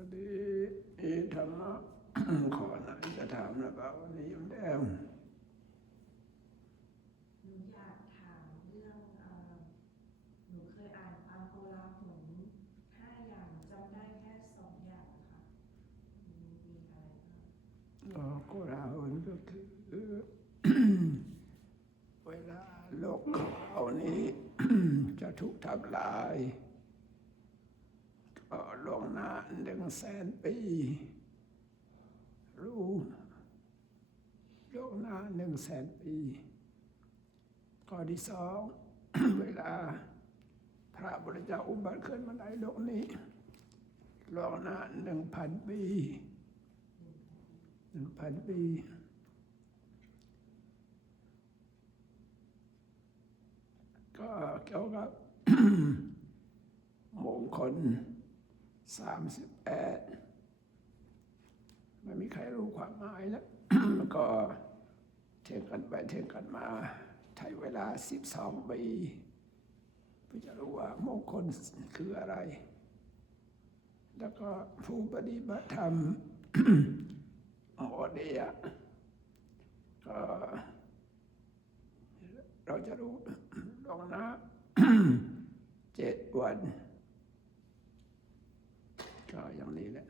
วัสดีธรรมะขอนะจะถามนะบ่าววันนี้ยมแดงหนูอยากถามเรื่องหนูเคยอ่านโกลาหล5อย่างจำได้แค่2อย่างค่ะมีอะไรบ้างโกลาหลก็คือเวลาโลกของเรานี้จะถูกทำลายก็ล่วงหน้า100,000 ปีรู้ล่วงหน้า100,000 ปีข้อที่2 เวลาพระพุทธเจ้าอุบัติขึ้นมาในโลกนี้ล่วงหน้า 1,000 ปี1,000 ปีก็เกี่ยวกับ มงคล38ไม่มีใครรู้ความหมายแล้ว แล้วก็เถียงกันไปเถียงกันมาใช้เวลา12 ปีเพื่อจะรู้ว่ามงคลคืออะไรแล้วก็ผู้ปฏิบัติธรรม โมเดียก็เราจะรู้ลงนะ7 วันก็อย่างนี้แหละ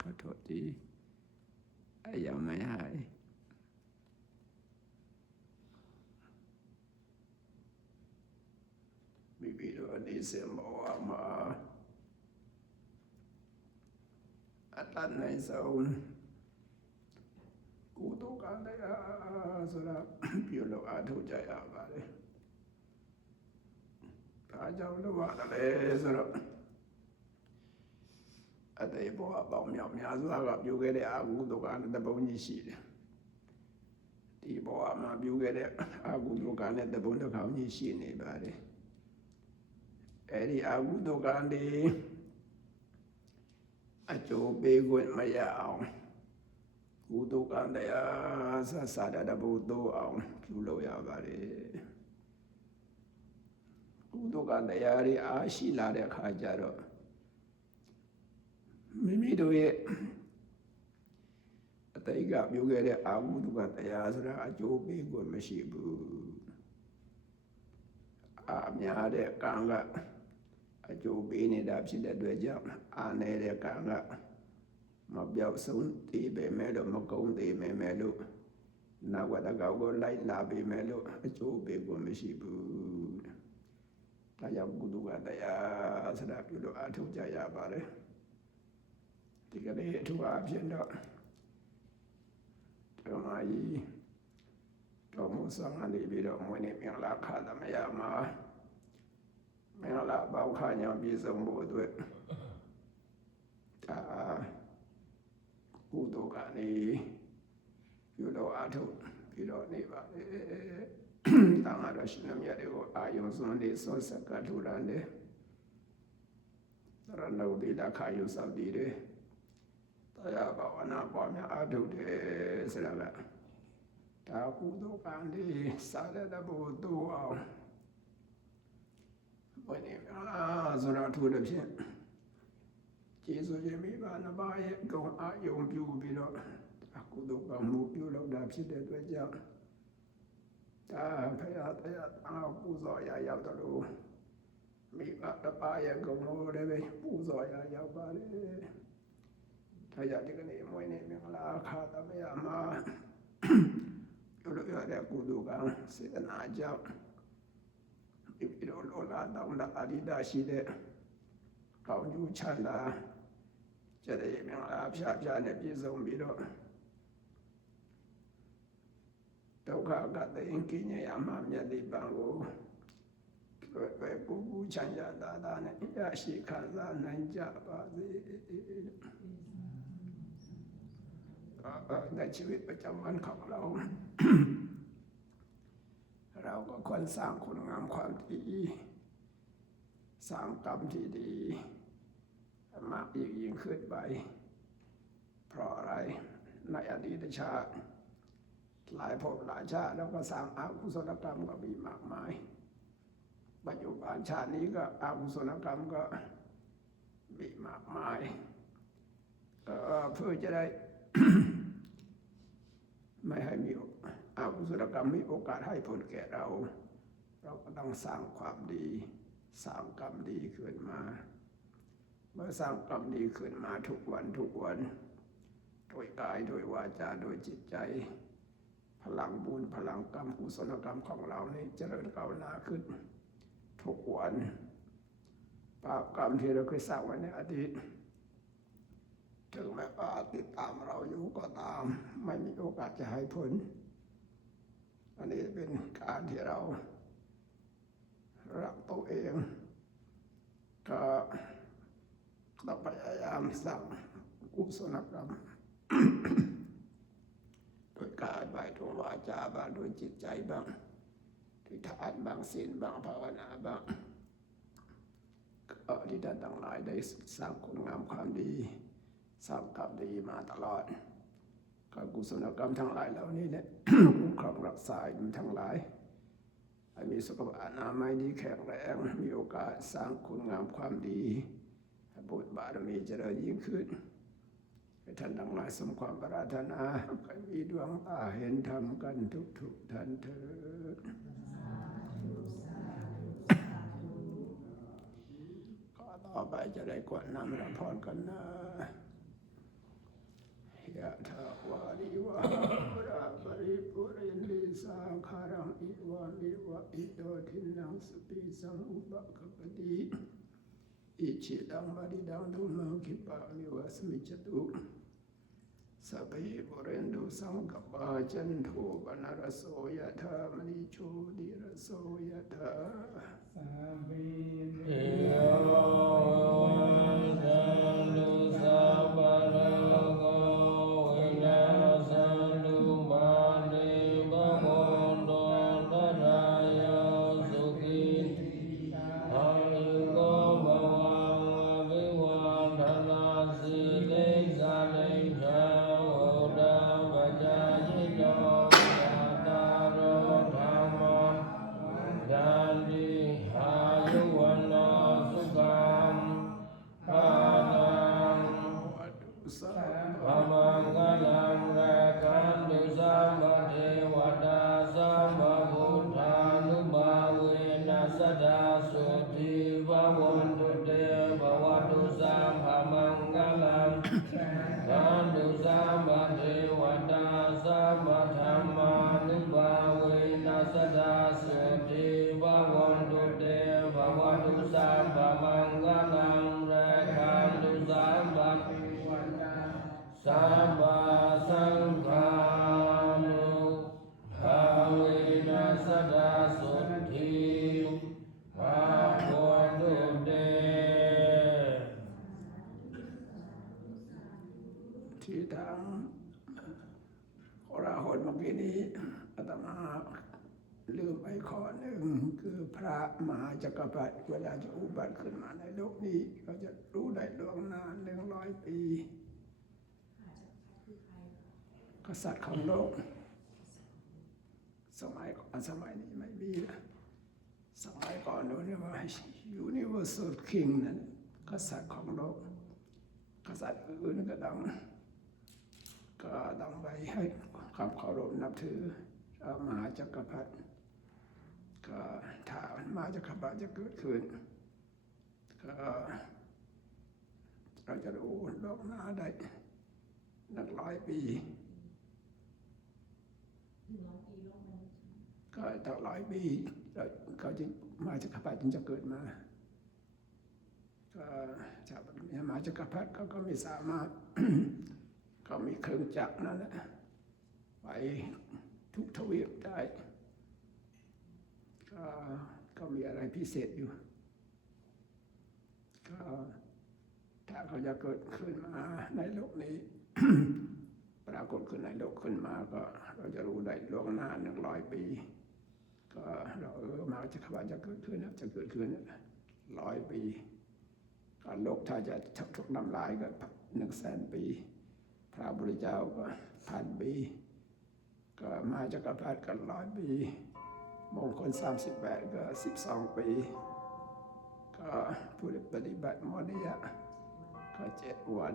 ขอโทษทียังไม่หายมีวิดีโอนี้เสียงบอกว่ามาอัตตันในโซนกูต้องการได้สำหรับพิวโลอาทุใจอาบาเลยพระเจ้าระว่าอะไรสำหรับအတေဘောအပေါင်းမြောက်များစွာကပြုခဲ့တဲ့အကုသိုလ်ကတပုံကြီးရှိတယ်ဒီဘောမှာပြုခဲ့တဲ့အကုသိုလ်ကနဲ့တပုံတစ်ခေါင်းကြီးရှိနေပါတယ်အဲ့ဒီအကုသိုလ်ကနေအကျိုးပေးခွင့်မရအောင်ကုသိုလ်ကတရားဆက်စားတဲ့ဘုဒ္ဓအောင်ပြုလုပ်ရပါတယ်ကုသိုလ်ကတရားတွေအားရှိလာတဲ့အခါကျတော့မိမိတို့ရဲ့အတိတ်ကပြုခဲ့တဲ့အာဟုတုကတရားဆိုတာအကျိုးပေးခွင့်မရှိဘူးအာများတဲ့ကံကအကျိုးပေးနေတာဖြစ်တဲ့အတွက်ကြောင့်အာနေတဲ့ကံကမပြောက်ဆုံးတည်ပေမဲ့လို့မကုန်းတည်ပေမဲ့လို့နဝတကောကိုလိုက်လာပေမဲ့လို့အကျိုးပေးခွင့်မရှိဘူးဒါကြောင့်ကုသကတရားဆိုတာပြုလို့အထောက်ကြရပါတယ်ဒီကနေ့အထူးအဖြစ်တော့ဓမ္မကြီးတော်မူဆောင်နေပြီးတော့မွေးနေ့မင်္ဂလာခါသမယမှာမင်္ဂလာပေါင်းခါညောင်းပြည့်စုံဖို့အတွက်ဒါကုသိုလ်ကနေပြုလို့အထုပြီးတော့နေပါလေတန်ခါတော်ရှင်မြတ်တွေကိုအာယုံစွန်းလေးစောစက်ကထူရန်တယ်ရဏုဒိတာခါယုစောက်တည်တယ်တရားဘာဝနာပေါ်များအထုတယ်ဆိုတာကဒါကုသိုလ်ကံလေးစားတဲ့ဘုသူအောင်ဘယ်နေဆိုတော့ထူတယ်ဖြင့်ကျေးဇူးရှင်မိဘနှစ်ပါးရဲ့ဂုဏ်အာယုံပြုပြီးတော့ကုသိုလ်ကံမှုပြုလုပ်တာဖြစ်တဲ့အတွက်ကြောင့်ဒါဖရာတရားအောင်ပူဇော်ရရောက်တယ်လို့မိဘတစ်ပါးရဲ့ဂုဏ်လို့လည်းပဲပူဇော်ရရောက်ပါလေဒါကြောင့်ဒီကနေ့မွေးနေ့မင်္ဂလာခါသမယမှာပြုလုပ်ရတဲ့ကုသိုလ်ကံစေတနာကြောင့်ဒီလိုလိုလားတောင်းတအရိဒရှိတဲ့ကောင်းကျိုးချမ်းသာကျတဲ့မင်္ဂလာဖြာဖြာနဲ့ပြည့်စုံပြီးတော့ဒုက္ခကတိန်ကိညယမှာမြတ်နိဗ္ဗာန်ကို ไปกูชัญญาตาตานะยะชิขันลานัญจะปะสิในชีวิตประจำวันของเรา เราก็ควรสร้างคุณงามความดีสร้างกรรมที่ดีมากยิ่งขึ้นไปเพราะอะไรในอดีตชาติหลายภพหลายชาติแล้วก็สร้างอกุศลกรรมก็มีมากมายปัจจุบันชาตินี้ก็อกุศลกรรมก็มีมากมายเพื่อจะได้ ไม่ให้มีอกุศลกรรมมีโอกาสให้ผลแก่เราก็ต้องสร้างความดีสร้างกรรมดีขึ้นมาเมื่อสร้างกรรมดีขึ้นมาทุกวันโดยกายโดยวาจาโดยจิตใจพลังบุญพลังกรรมกุศลกรรมของเรานี้เจริญก้าวหน้าขึ้นทุกวันบาปกรรมที่เราเคยสร้างไว้ในอดีตถึงแม้ว่าติดตามเราอยู่ก็ตามไม่มีโอกาสจะให้ผลอันนี้เป็นการที่เรารักตัวเองก็ต้องพยายามสร้างกุศลกรรม โดยกายบายตัววาจาบ้างโดยจิตใจบ้างด้วยทานบ้างศีลบ้างภาวนาบ้างก็ที่ท่านทั้งหลายได้สร้างคุณงามความดีสร้างกรรมดีมาตลอดก็กุศลกรรมทั้งหลายเหล่านี้เนี่ย คุ้มครองรักษาอยู่ทั้งหลายให้มีสุขภาพอนามัยดีแข็งแรงมีโอกาสสร้างคุณงามความดีให้บุญบารมีเจริญยิ่งขึ้นให้ท่านทั้งหลายสมความปรารถนาให้มีดวงตาเห็นธรรมกันทุกท่านเถิดข้อต่อไปจะได้กวดน้ำรับพรกันนะยะถาวาริวะหาราปริปุเรนติสาคารังอิวามิวะอิโตทินังสปิสังอุปกัปปติอิจิตังมะริดังตุมังคิปะมิวะสมิจตุสัพเพปุเรนตุสังกปาจันโทปนรสโสยะถามณิโชติรสโสยะถาสัพเพเอวสันตุสัพพะโลกวินาศตุมาเนภวันตุสัทธายาสุขิอายุโกภวังอภิวาทนาสิริสานิจังโอดาปัจจายิโนยัตตาโรธรรมดันติอายุวันโนสุขังภาลังพมังคลังราคันตุสัมปเทวตาสัมปพุทธานุภาเวนัสสดาสุทิภวันตุเตภวตุสัมภมังคลังคันตุสัมปเทวตาสัมปธัมมานุภาเวนัสสดาสุทิภวันตุเตภวตุสัมภมังคลังราคันตุสัมปสัมมาสังฆานุภาเวนัสสดาสุทิภวันตุเตที่ทางราหนเมื่อกี้นี้อาตมาลืมไปข้อหนึ่งคือพระมหาจักรพรรดิเวลาจะอุบัติขึ้นมาในโลกนี้เขาจะรู้ได้ล่วงหน้า100 ปีกษัตริย์ของโลกสมัยนี้ไม่มีสมัยก่อนเรียกว่า Universal King นั่นกษัตริย์ของโลกกษัตริย์อื่นก็ต้องไปให้ความเคารพนับถือมหาจักรพรรดิก็ถ้ามหาจักรพรรดิจะเกิดขึ้นก็เราจะรู้โลกหน้าได้100 ปีก็ตั้ง100 ปีเขาจึงมหาจักรพรรดิจึงจะเกิดมาก็ชาวมหาจักรพรรดิเขาก็ไม่สามารถ เขามีเครื่องจักรนั่นแหละไปทุกทวีปได้ก็ ก็มีอะไรพิเศษอยู่ก็ถ้าเขาจะเกิดขึ้นมาในโลกนี้ ปรากฏขึ้นในโลกขึ้นมาก็เราจะรู้ได้ล่วงหน้า100 ปีก็เรามาจะขว่าจะเกิดขึ้นนะจะเกิดขึ้น100 ปีก็โลกถ้าจะถูกทำลายก็100,000 ปีพระพุทธเจ้าก็1,000 ปีก็มาจักรพรรดิก็100 ปีมงคล38ก็12 ปีก็ผู้ปฏิบัติมรณะก็7 วัน